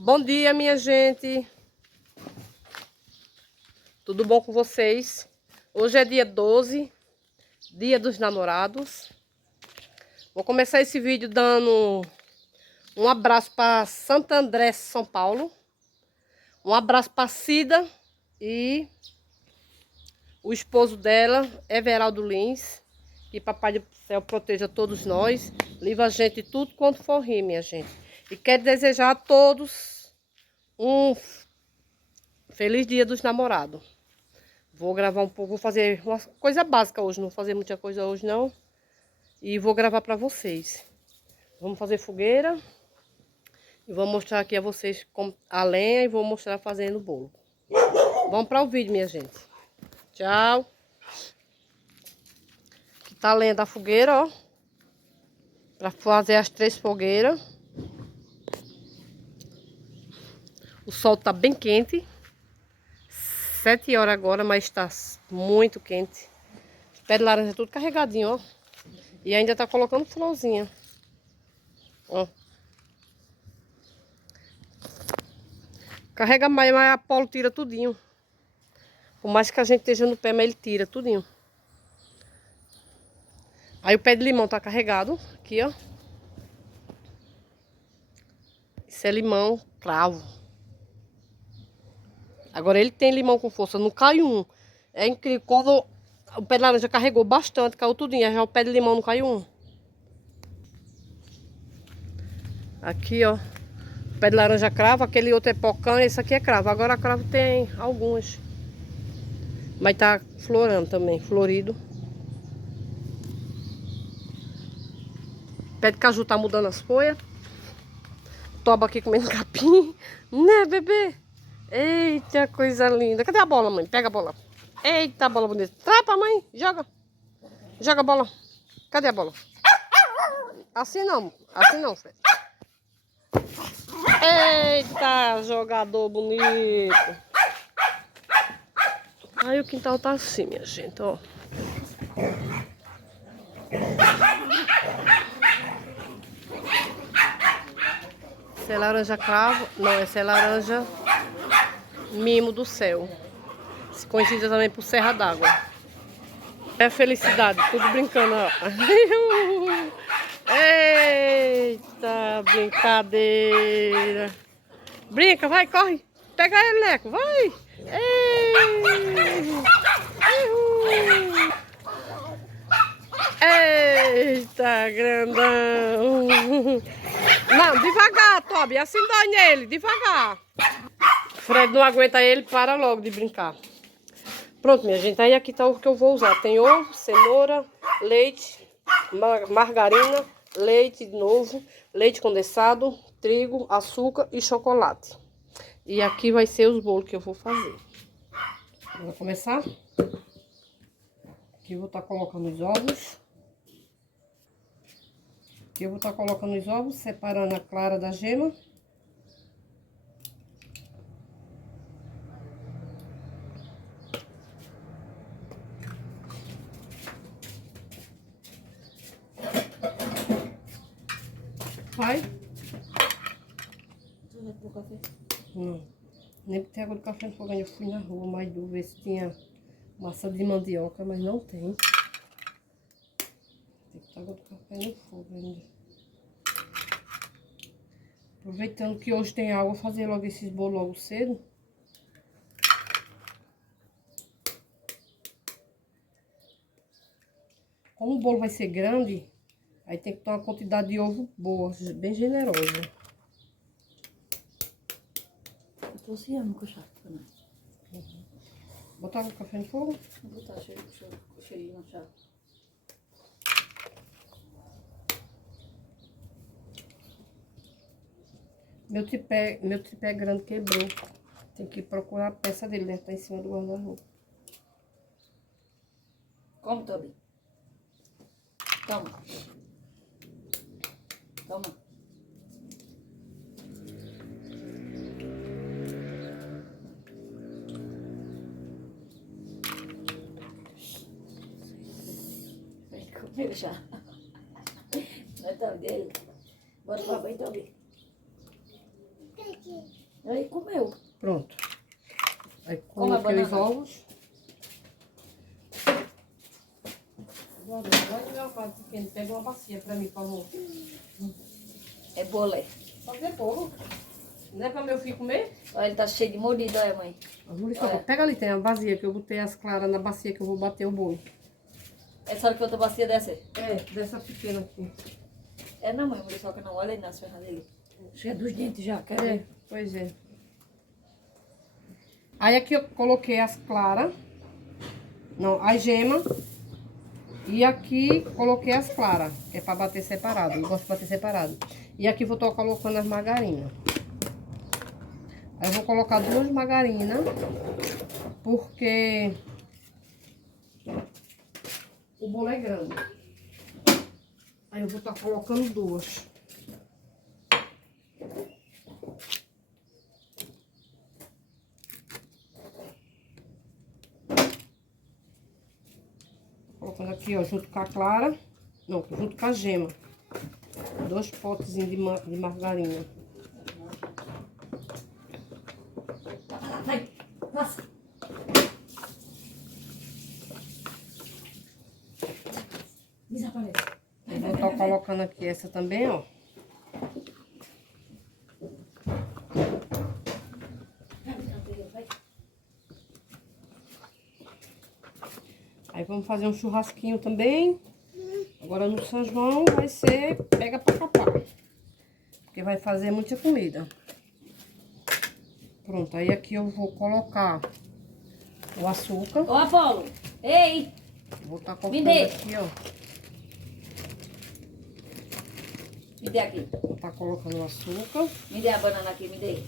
Bom dia, minha gente. Tudo bom com vocês? Hoje é dia 12, dia dos namorados. Vou começar esse vídeo dando um abraço para Santo André, São Paulo. Um abraço para Cida e o esposo dela, Everaldo Lins. Que Papai do Céu proteja todos nós. Livre a gente de tudo quanto for rir, minha gente. E quero desejar a todos um feliz dia dos namorados. Vou gravar um pouco, vou fazer uma coisa básica hoje, não vou fazer muita coisa hoje não. E vou gravar para vocês. Vamos fazer fogueira. E vou mostrar aqui a vocês a lenha e vou mostrar fazendo o bolo. Vamos para o vídeo, minha gente. Tchau. Aqui tá a lenha da fogueira, ó. Para fazer as 3 fogueiras. O sol tá bem quente. 7 horas agora, mas tá muito quente. Os pés de laranja tudo carregadinho, ó. E ainda tá colocando florzinha. Ó. Carrega mais, mas a Apolo tira tudinho. Por mais que a gente esteja no pé, mas ele tira tudinho. Aí o pé de limão tá carregado. Aqui, ó. Esse é limão cravo. Agora ele tem limão com força, não cai um. É incrível. Quando o pé de laranja carregou bastante, caiu tudinho. Já o pé de limão não caiu um. Aqui, ó. O pé de laranja cravo, aquele outro é pocã, esse aqui é cravo. Agora a cravo tem alguns. Mas tá florando também, florido. Pé de caju tá mudando as folhas. Toba aqui comendo capim. Né, bebê? Eita, coisa linda. Cadê a bola, mãe? Pega a bola. Eita, a bola bonita. Trapa, mãe. Joga. Joga a bola. Cadê a bola? Assim não, Fred. Eita, jogador bonito. Aí o quintal tá assim, minha gente, ó. Essa é laranja cravo. Não, essa é laranja mimo do céu. Conhecida também por Serra d'Água. É a felicidade, tudo brincando, ó. Eita, brincadeira. Brinca, vai, corre. Pega ele, Leco, vai. Eita, grandão. Não, devagar, Tobi, assim dói nele, devagar. Fred não aguenta ele, para logo de brincar. Pronto, minha gente, aí aqui tá o que eu vou usar. Tem ovo, cenoura, leite, margarina, leite de novo, leite condensado, trigo, açúcar e chocolate. E aqui vai ser os bolos que eu vou fazer. Vamos começar? Aqui eu vou estar colocando os ovos. Aqui eu vou estar colocando os ovos, separando a clara da gema. Vai. Tu vai pôr café? Não. Nem tem água de café no fogão. Eu fui na rua, mais do ver se tinha massa de mandioca, mas não tem. Tem que ter água de café no fogo ainda. Aproveitando que hoje tem água, vou fazer logo esses bolos logo cedo. Como o bolo vai ser grande, aí tem que ter uma quantidade de ovo boa, bem generosa. Eu tô ciando com o chá, né? Botar o café no fogo? Vou botar cheio no chá. Meu tripé grande quebrou. Tem que procurar a peça dele, deve estar em cima do guarda-roupa. Come, Tobi. Toma. Toma. Vai comer o chá. Não é Tobi dele? Bota pra banho, Tobi. Aí comeu. Pronto. Aí Como a coloquei os banana. ovos. Pega uma bacia pra mim, por favor. É bolé. Fazer bolo. Não é pra meu filho comer? Olha, ele tá cheio de mordida, olha, mãe. Maurício, pega ali, tem a bacia que eu botei as claras na bacia que eu vou bater o bolo. Essa hora que outra bacia dessa? É, dessa pequena aqui. É não, mãe, só que não olha aí nas ferras dele. Cheia dos dentes já, quer É, ver? pois é. Aí aqui eu coloquei as claras. Não, a gema. E aqui coloquei as claras, que é pra bater separado. Eu gosto de bater separado. E aqui vou estar colocando as margarinas. Aí eu vou colocar 2 margarinas, porque o bolo é grande. Aí eu vou estar colocando 2. Colocando aqui, ó, junto com a clara. Não, junto com a gema. 2 potezinhos de margarina. Vai, passa. Desaparece. Eu vou estar colocando aqui essa também, ó. Aí vamos fazer um churrasquinho também. Agora no São João vai ser pega pra capar. Porque vai fazer muita comida. Pronto, aí aqui eu vou colocar o açúcar. Ô, Apolo. Ei. Vou estar Me colocando dê. aqui, ó. Me dê aqui. Vou estar colocando o açúcar. Me dê a banana aqui, me dê.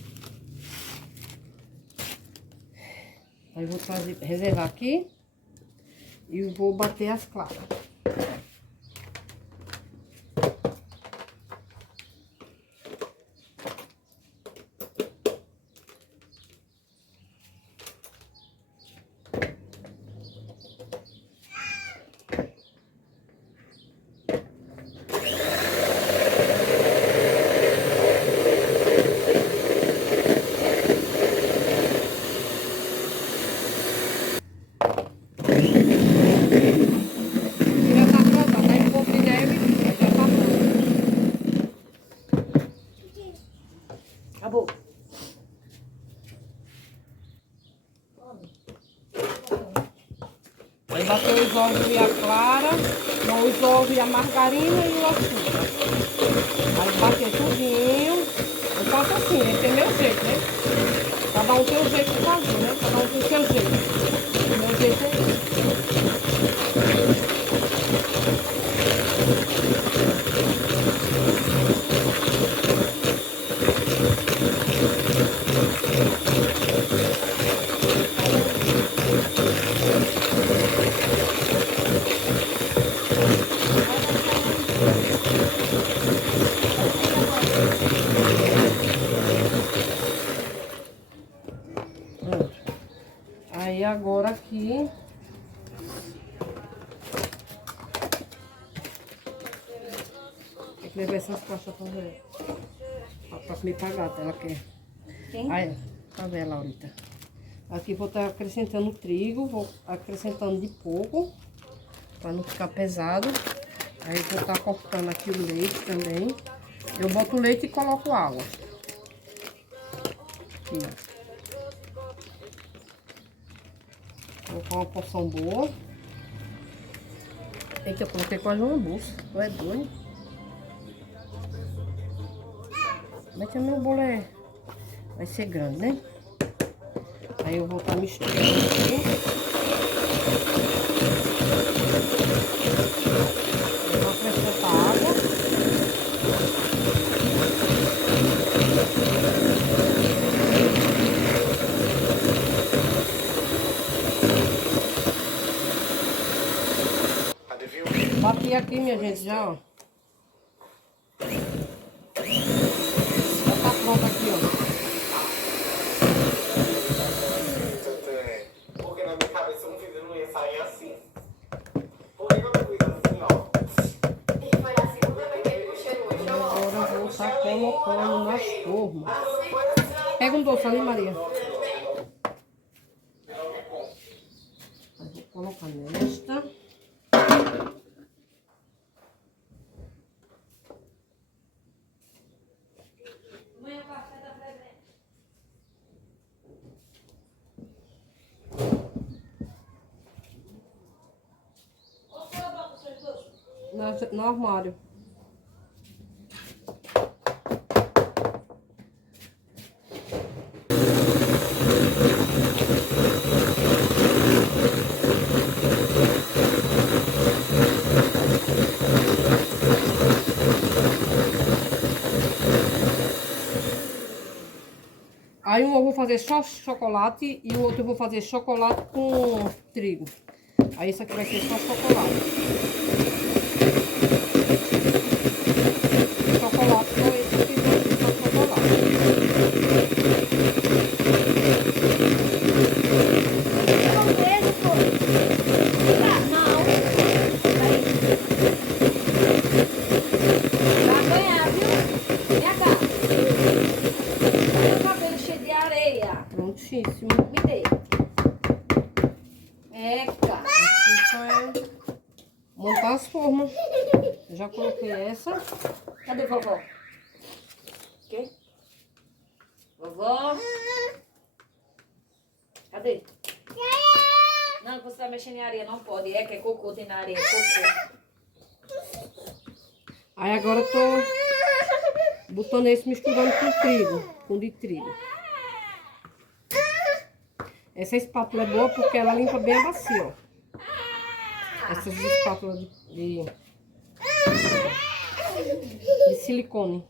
Aí vou trazer, reservar aqui. E vou bater as claras. Já tá pronto, tá em pouco de neve, já tá pronto. Acabou. Aí bateu os ovos e a clara, não, os ovos e a margarina e o açúcar. Aí bater tudinho. Eu faço assim, tem meu jeito, né? Cada um tem um jeito de fazer, né? Cada um tem o seu jeito. O meu jeito é esse. Pronto. Aí agora aqui. Tem que levar essas caixas pra ver. Pra comer pra gata, ela quer. Quem? Aí, pra ver, Laurita. Aqui vou estar acrescentando trigo, vou acrescentando de pouco, pra não ficar pesado. Aí vou estar cortando aqui o leite também. Eu boto o leite e coloco água. Aqui, ó. Vou colocar uma porção boa. Eita, eu coloquei quase uma bolsa. Tu é doido? Mas também o bolo vai ser grande, né? Aí eu vou estar misturando aqui. Eu vou acrescentar água. Bati aqui, minha gente, já, ó. Já tá pronto aqui, ó. Porque na minha cabeça um vídeo não ia sair assim. Por que eu não fiz assim, ó? E foi a segunda vez que ele puxou hoje. Agora eu vou estar colocando nas formas. Assim foi assim. Pega um doce ali, Maria. Vou colocar nesta. No armário. Aí um eu vou fazer só chocolate e o outro eu vou fazer chocolate com trigo. Aí esse aqui vai ser só chocolate. Chocolate, só esse aqui vai ser só chocolate. Eu não vejo, pô. Não. Aí. Vai ganhar, viu? Vem cá. Olha o cabelo cheio de areia. Prontíssimo. Me dê. Eca. Aqui só é montar as formas. Eu já coloquei essa. Cadê vovó? Quê? Vovó? Cadê? Não, você tá mexendo em areia, não pode. É que é cocô, tem na areia, cocô. Aí agora eu tô botando esse misturando com trigo, com de trigo. Essa espátula é boa porque ela limpa bem a bacia, ó. Essas espátulas de silicone.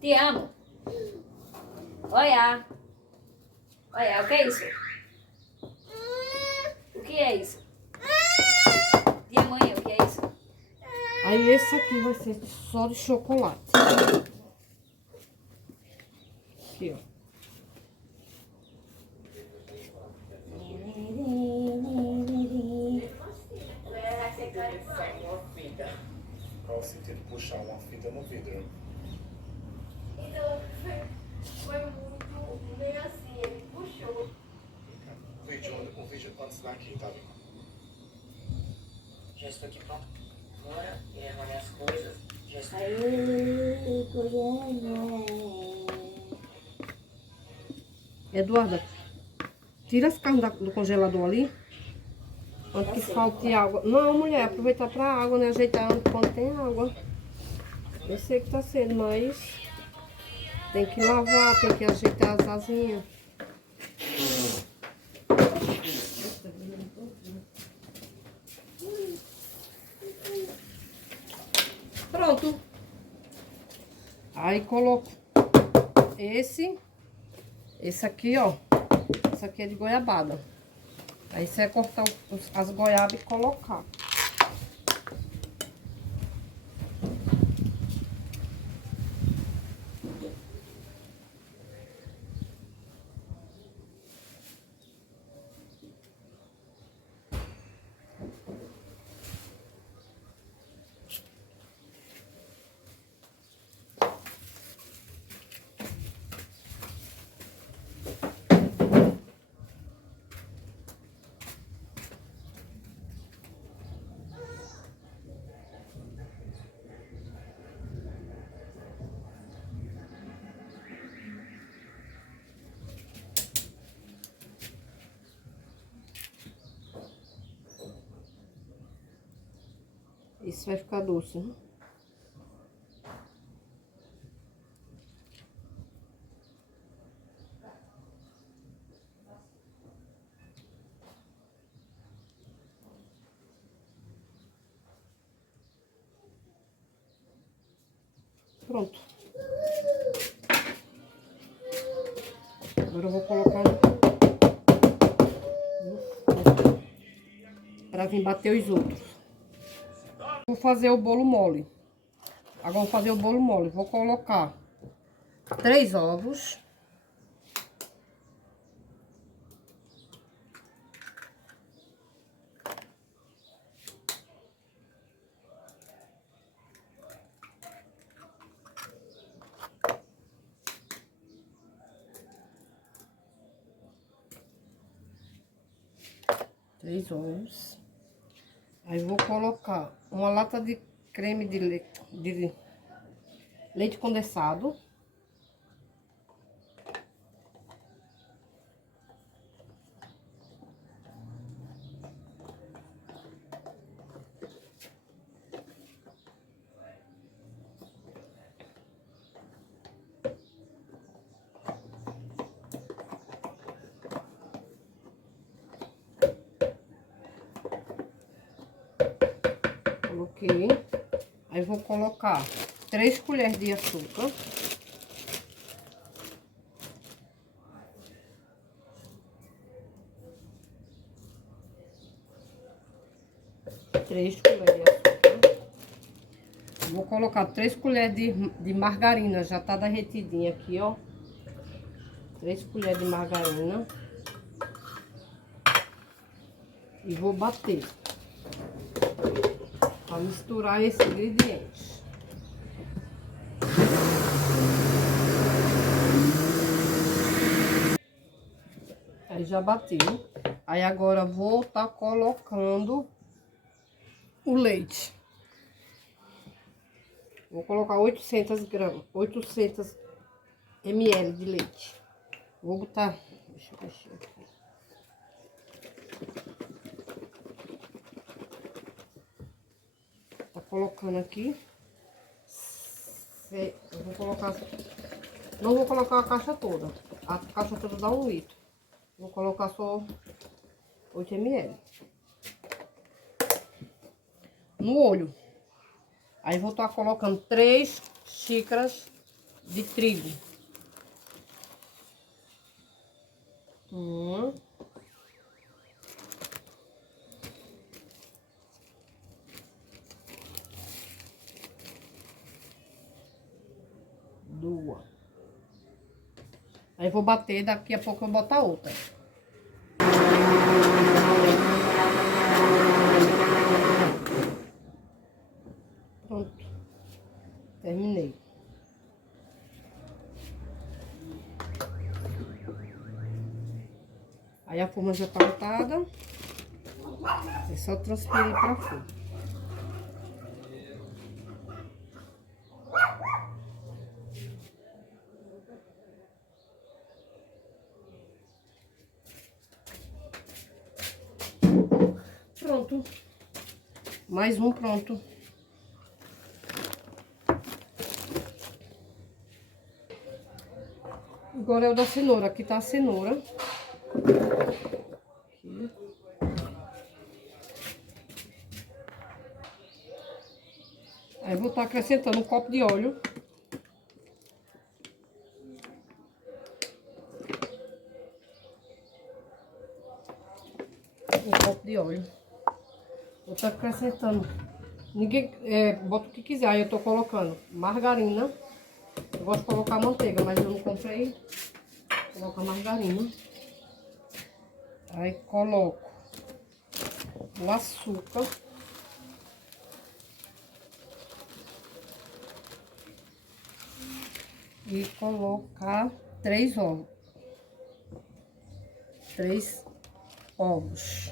Te amo. Olha. Olha, o que é isso? O que é isso? Tia mãe, o que é isso? Aí esse aqui vai ser só de chocolate. Aqui, ó. Qual o sentido de puxar uma fita no vidro? Então, foi muito meio assim, ele puxou. O vídeo antes daqui, tá vendo? Já estou aqui pronto. Agora irei avaliar as coisas. Já estou. Aí, colher. Eduarda, tira as carnes do congelador ali. Antes que falte água. Não, mulher, aproveitar pra água, né? Ajeitar quando tem água. Eu sei que tá cedo, mas tem que lavar, tem que ajeitar as asinhas. Pronto. Aí coloco esse aqui, ó. Esse aqui é de goiabada. Aí você vai cortar as goiabas e colocar. Isso vai ficar doce, né? Pronto. Agora eu vou colocar para vir bater os outros. Vou fazer o bolo mole. Agora vou fazer o bolo mole. Vou colocar 3 ovos. 3 ovos. Aí vou colocar uma lata de creme de leite condensado. Coloquei. Aí vou colocar 3 colheres de açúcar. Três colheres de açúcar. Vou colocar 3 colheres de margarina. Já tá derretidinha aqui, ó. 3 colheres de margarina. E vou bater. Para misturar esse ingrediente. Aí já bateu. Aí agora vou estar colocando o leite. Vou colocar 800 gramas, 800 ml de leite. Vou botar, deixa eu mexer aqui. Tá colocando aqui. Eu vou colocar, não vou colocar a caixa toda. A caixa toda dá 1 litro. Vou colocar só 8 ml. No olho. Aí vou estar colocando 3 xícaras de trigo. 1. 2. Aí vou bater, daqui a pouco eu vou botar outra. Pronto. Terminei. Aí a forma já tá untada. É só transferir pra forma. Pronto. Mais um pronto. Agora é o da cenoura. Aqui tá a cenoura. Aqui. Aí vou estar acrescentando um copo de óleo. Um copo de óleo. Vou estar acrescentando. Ninguém bota o que quiser. Aí eu tô colocando margarina. Eu gosto de colocar manteiga, mas eu não comprei. Vou colocar margarina. Aí coloco o açúcar. E colocar 3 ovos. 3 ovos.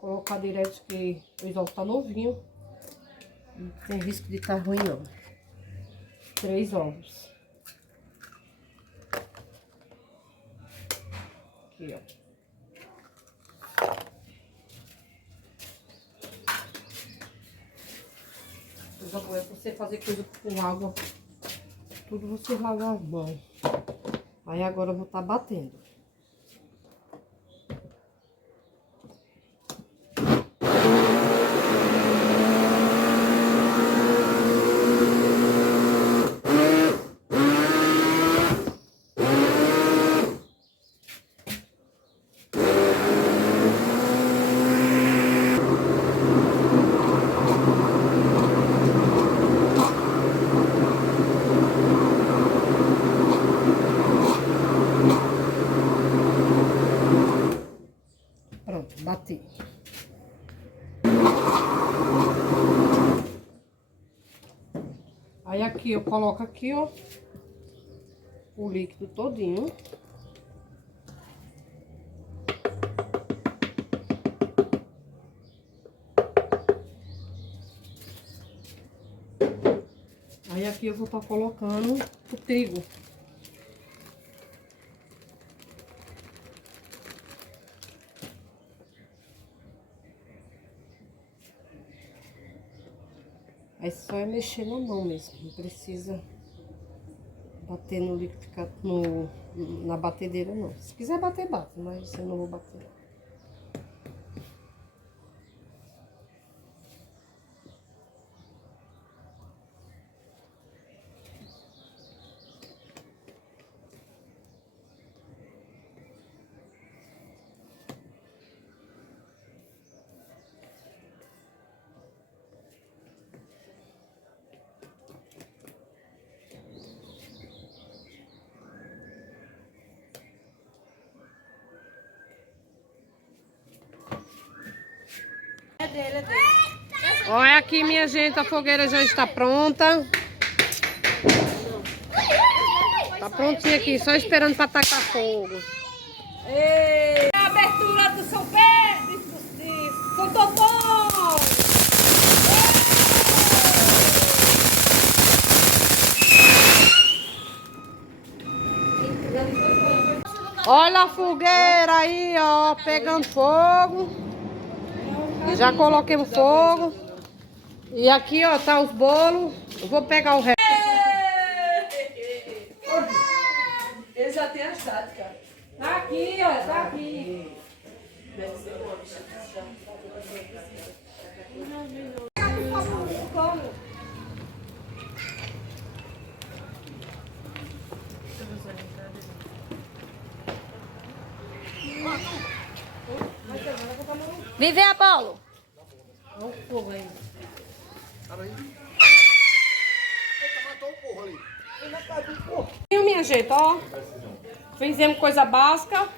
Vou colocar direto que os ovos tá novinho. Não tem risco de estar ruim não. 3 ovos. Aqui, ó. Coisa boa é você fazer coisa com água. Tudo você lava as mãos. Aí agora eu vou estar batendo. Pronto, bati. Aí aqui eu coloco aqui, ó, o líquido todinho. Aí aqui eu vou estar colocando o trigo. Aí só é mexer na mão mesmo, não precisa bater no liquidificador, na batedeira não. Se quiser bater, bate, mas eu não vou bater. Olha aqui, minha gente, a fogueira já está pronta. Tá prontinha aqui, só esperando para tacar fogo. Ei, a abertura do São Pedro, de São Totó. Olha a fogueira aí, ó, pegando fogo. Já coloquei o fogo. E aqui, ó, tá os bolos. Eu vou pegar o resto. Ele já tem achado, cara. Tá aqui, ó, tá aqui. Viver Apolo. Olha o fogo aí. E minha gente, ó. Fizemos coisa básica.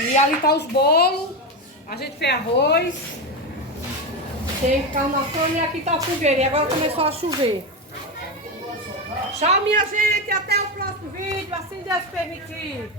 E ali tá os bolos. A gente fez arroz. Tem carne na forma e aqui tá a fogueira. E agora começou a chover. Tchau, minha gente. Até o próximo vídeo, assim Deus permitir.